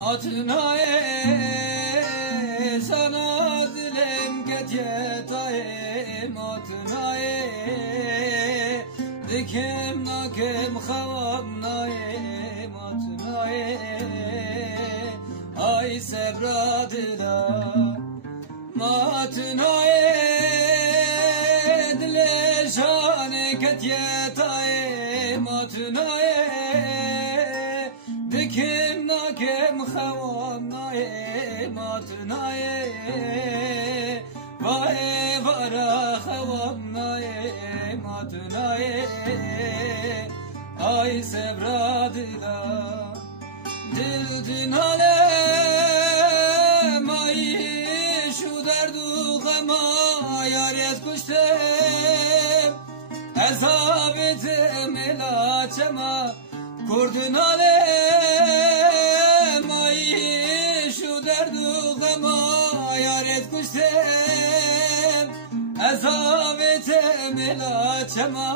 Atnaye sana dilim ketiyetayim atnaye dikim nakim khavam nayim atnaye ay sebradila matnaye dile şane ketiyetayim atnaye dikim nakim khavam nayim atnaye vay vara khavam nayim atnaye ay sebradila dil dinalem ay şu derdu gama yaret kuştem ezabetim ilaçema kurdun alem ay şu derdu gama yaret kuştem ezabetim ilaçema